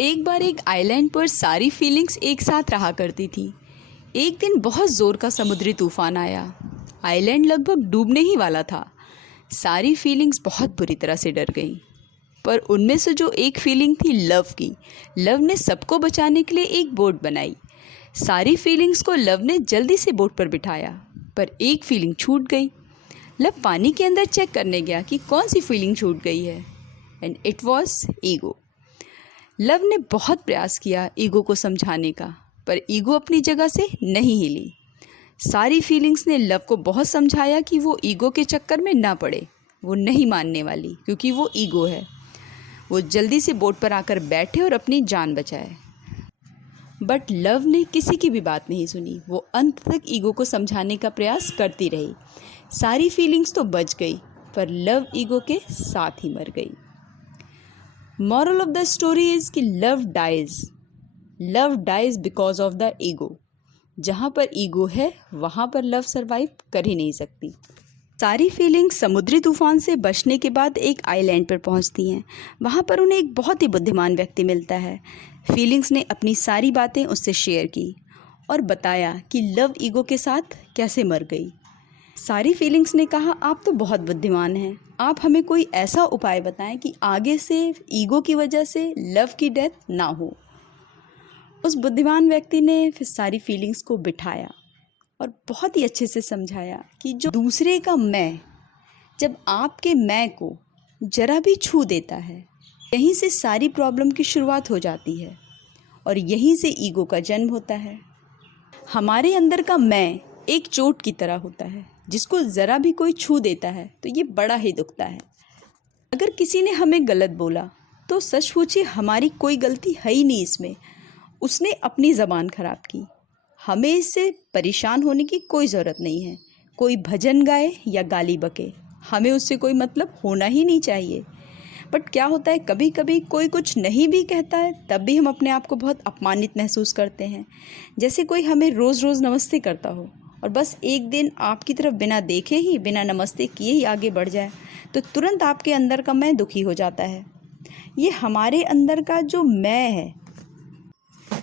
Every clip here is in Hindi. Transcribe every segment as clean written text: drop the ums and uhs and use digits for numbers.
एक बार एक आइलैंड पर सारी फीलिंग्स एक साथ रहा करती थी। एक दिन बहुत ज़ोर का समुद्री तूफान आया। आइलैंड लगभग डूबने ही वाला था। सारी फीलिंग्स बहुत बुरी तरह से डर गईं। पर उनमें से जो एक फीलिंग थी लव की, लव ने सबको बचाने के लिए एक बोट बनाई। सारी फीलिंग्स को लव ने जल्दी से बोट पर बिठाया, पर एक फीलिंग छूट गई। लव पानी के अंदर चेक करने गया कि कौन सी फीलिंग छूट गई है, and it was ego. Love ने बहुत प्रयास किया ईगो को समझाने का, पर ईगो अपनी जगह से नहीं हिली। सारी फीलिंग्स ने लव को बहुत समझाया कि वो ईगो के चक्कर में ना पड़े। वो नहीं मानने वाली, क्योंकि वो ईगो है। वो जल्दी से बोट पर आकर बैठे और अपनी जान बचाए। बट लव ने किसी की भी बात नहीं सुनी। वो अंत तक ईगो को समझाने का प्रयास करती रही। सारी फीलिंग्स तो बच गई, पर लव ईगो के साथ ही मर गई। Moral of the story is कि love dies because of the ego. जहाँ पर ईगो है वहाँ पर लव सर्वाइव कर ही नहीं सकती। सारी फीलिंग्स समुद्री तूफान से बचने के बाद एक आइलैंड पर पहुँचती हैं। वहाँ पर उन्हें एक बहुत ही बुद्धिमान व्यक्ति मिलता है। फीलिंग्स ने अपनी सारी बातें उससे शेयर की और बताया कि लव ईगो के साथ कैसे मर गई। सारी फीलिंग्स ने कहा, आप तो बहुत बुद्धिमान हैं, आप हमें कोई ऐसा उपाय बताएं कि आगे से ईगो की वजह से लव की डेथ ना हो। उस बुद्धिमान व्यक्ति ने फिर सारी फीलिंग्स को बिठाया और बहुत ही अच्छे से समझाया कि जो दूसरे का मैं जब आपके मैं को जरा भी छू देता है, यहीं से सारी प्रॉब्लम की शुरुआत हो जाती है और यहीं से ईगो का जन्म होता है। हमारे अंदर का मैं एक चोट की तरह होता है, जिसको ज़रा भी कोई छू देता है तो ये बड़ा ही दुखता है। अगर किसी ने हमें गलत बोला तो सच पूछिए हमारी कोई गलती है ही नहीं इसमें। उसने अपनी ज़बान ख़राब की। हमें इससे परेशान होने की कोई ज़रूरत नहीं है। कोई भजन गाए या गाली बके, हमें उससे कोई मतलब होना ही नहीं चाहिए। बट क्या होता है, कभी कभी कोई कुछ नहीं भी कहता है तब भी हम अपने आप को बहुत अपमानित महसूस करते हैं। जैसे कोई हमें रोज़ रोज़ नमस्ते करता हो और बस एक दिन आपकी तरफ बिना देखे ही, बिना नमस्ते किए ही आगे बढ़ जाए, तो तुरंत आपके अंदर का मैं दुखी हो जाता है। ये हमारे अंदर का जो मैं है,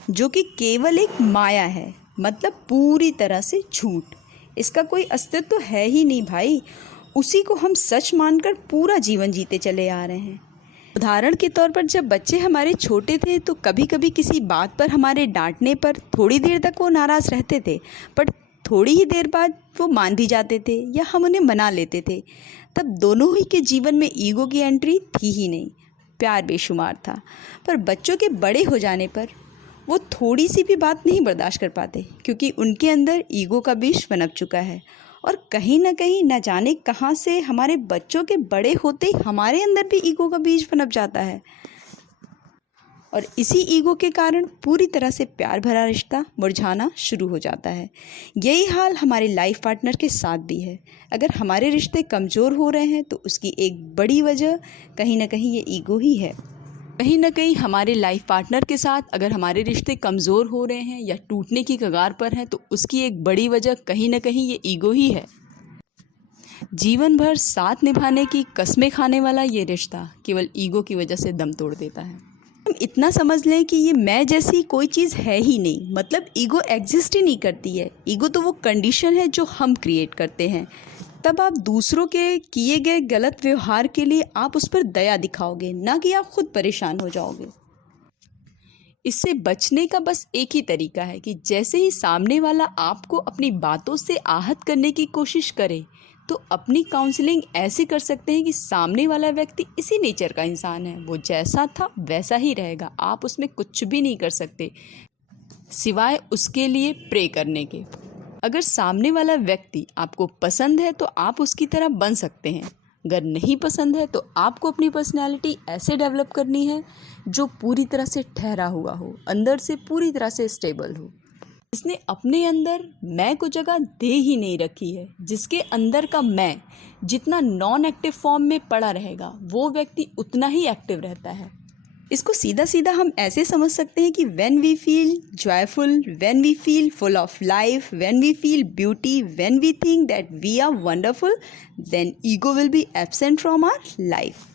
जो कि केवल एक माया है, मतलब पूरी तरह से झूठ। इसका कोई अस्तित्व है ही नहीं भाई। उसी को हम सच मानकर पूरा जीवन जीते चले आ रहे हैं। उदाहरण के तौर पर जब बच्चे हमारे छोटे थे तो कभी कभी किसी बात पर हमारे डांटने पर थोड़ी देर तक वो नाराज़ रहते थे, पर थोड़ी ही देर बाद वो मान भी जाते थे या हम उन्हें मना लेते थे। तब दोनों ही के जीवन में ईगो की एंट्री थी ही नहीं, प्यार बेशुमार था। पर बच्चों के बड़े हो जाने पर वो थोड़ी सी भी बात नहीं बर्दाश्त कर पाते, क्योंकि उनके अंदर ईगो का बीज पनप चुका है। और कहीं ना कहीं न जाने कहाँ से हमारे बच्चों के बड़े होते ही हमारे अंदर भी ईगो का बीज पनप जाता है। और इसी ईगो के कारण पूरी तरह से प्यार भरा रिश्ता मुरझाना शुरू हो जाता है। यही हाल हमारे लाइफ पार्टनर के साथ भी है। अगर हमारे रिश्ते कमज़ोर हो रहे हैं तो उसकी एक बड़ी वजह कहीं ना कहीं ये ईगो ही है। कहीं ना कहीं हमारे लाइफ पार्टनर के साथ अगर हमारे रिश्ते कमज़ोर हो रहे हैं या टूटने की कगार पर हैं, तो उसकी एक बड़ी वजह कहीं ना कहीं ये ईगो ही है। जीवन भर साथ निभाने की कस्में खाने वाला ये रिश्ता केवल ईगो की वजह से दम तोड़ देता है। हम इतना समझ लें कि ये मैं जैसी कोई चीज़ है ही नहीं, मतलब ईगो एग्जिस्ट ही नहीं करती है। ईगो तो वो कंडीशन है जो हम क्रिएट करते हैं। तब आप दूसरों के किए गए गलत व्यवहार के लिए आप उस पर दया दिखाओगे, ना कि आप खुद परेशान हो जाओगे। इससे बचने का बस एक ही तरीका है कि जैसे ही सामने वाला आपको अपनी बातों से आहत करने की कोशिश करे, तो अपनी काउंसलिंग ऐसे कर सकते हैं कि सामने वाला व्यक्ति इसी नेचर का इंसान है, वो जैसा था वैसा ही रहेगा। आप उसमें कुछ भी नहीं कर सकते सिवाय उसके लिए प्रे करने के। अगर सामने वाला व्यक्ति आपको पसंद है तो आप उसकी तरह बन सकते हैं। अगर नहीं पसंद है तो आपको अपनी पर्सनैलिटी ऐसे डेवलप करनी है जो पूरी तरह से ठहरा हुआ हो, अंदर से पूरी तरह से स्टेबल हो। इसने अपने अंदर मैं को जगह दे ही नहीं रखी है। जिसके अंदर का मैं जितना नॉन एक्टिव फॉर्म में पड़ा रहेगा, वो व्यक्ति उतना ही एक्टिव रहता है। इसको सीधा सीधा हम ऐसे समझ सकते हैं कि when we feel joyful, when we feel full of life, when we feel beauty, when we think that we are wonderful, then ego will be absent from our life.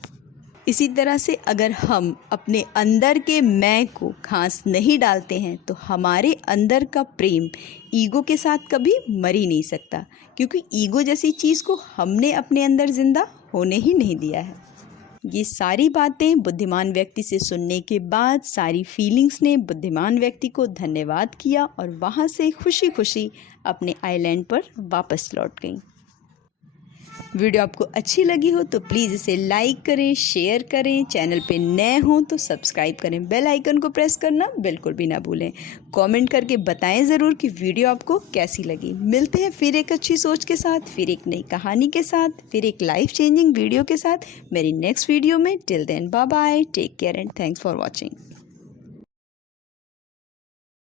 इसी तरह से अगर हम अपने अंदर के मैं को घास नहीं डालते हैं तो हमारे अंदर का प्रेम ईगो के साथ कभी मर ही नहीं सकता, क्योंकि ईगो जैसी चीज़ को हमने अपने अंदर ज़िंदा होने ही नहीं दिया है। ये सारी बातें बुद्धिमान व्यक्ति से सुनने के बाद सारी फीलिंग्स ने बुद्धिमान व्यक्ति को धन्यवाद किया और वहाँ से खुशी खुशी अपने आइलैंड पर वापस लौट गईं। वीडियो आपको अच्छी लगी हो तो प्लीज़ इसे लाइक करें, शेयर करें, चैनल पे नए हों तो सब्सक्राइब करें, बेल आइकन को प्रेस करना बिल्कुल भी ना भूलें। कमेंट करके बताएं ज़रूर कि वीडियो आपको कैसी लगी। मिलते हैं फिर एक अच्छी सोच के साथ, फिर एक नई कहानी के साथ, फिर एक लाइफ चेंजिंग वीडियो के साथ मेरी नेक्स्ट वीडियो में। Till then bye bye, take care and thanks for watching.